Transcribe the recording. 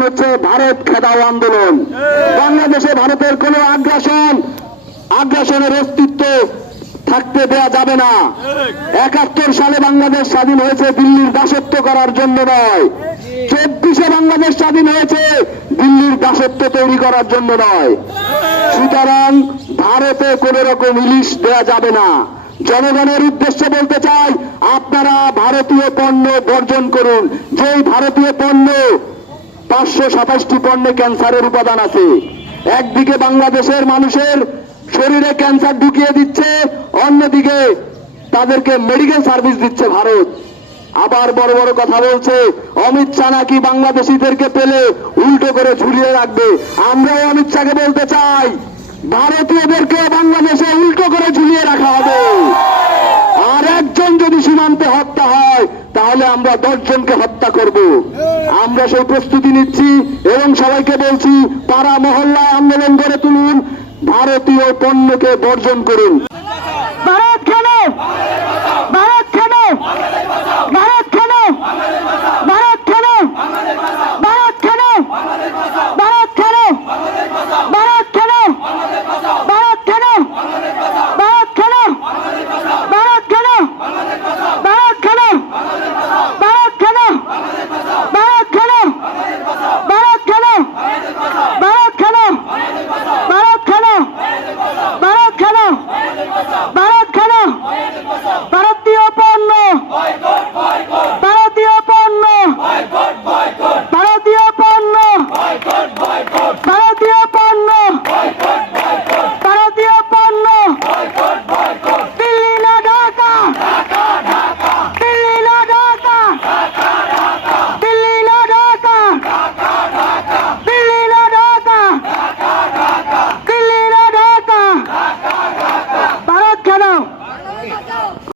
আগ্রাসন বাংলাদেশে ভারতের কোনো আগ্রাসন, আগ্রাসনের অস্তিত্ব থাকতে দেয়া যাবে না। একাত্তর সালে বাংলাদেশ স্বাধীন হয়েছে দিল্লির দাসত্ব করার জন্য নয়। চব্বিশে বাংলাদেশ স্বাধীন হয়েছে দিল্লির দাসত্ব তৈরি করার জন্য নয়। সুতরাং ভারতে কোন রকম ইলিশ দেয়া যাবে না। জনগণের উদ্দেশ্যে বলতে চাই, আপনারা ভারতীয় পণ্য বর্জন করুন। যেই ভারতীয় পণ্য পাঁচশো সাতাশটি পণ্যে ক্যান্সারের উপাদান আছে। একদিকে বাংলাদেশের মানুষের শরীরে ক্যান্সার ঢুকিয়ে দিচ্ছে, অন্যদিকে তাদেরকে মেডিকেল সার্ভিস দিচ্ছে ভারত। আবার বড় বড় কথা বলছে, অমিত শাহ নাকি বাংলাদেশিদেরকে পেলে উল্টো করে ঝুলিয়ে রাখবে। আমরাও অমিত শাহকে বলতে চাই, ভারতীয়দেরকে বাংলাদেশে উল্টো করে ঝুলিয়ে রাখা হবে। আর একজন যদি সীমান্তে হত্যা হয় তাহলে আমরা দশজনকে হত্যা করব। আমরা সেই প্রস্তুতি নিচ্ছি এবং সবাইকে বলছি, পাড়া মহল্লায় আন্দোলন করে তুলুন, ভারতীয় পণ্যকে বর্জন করুন।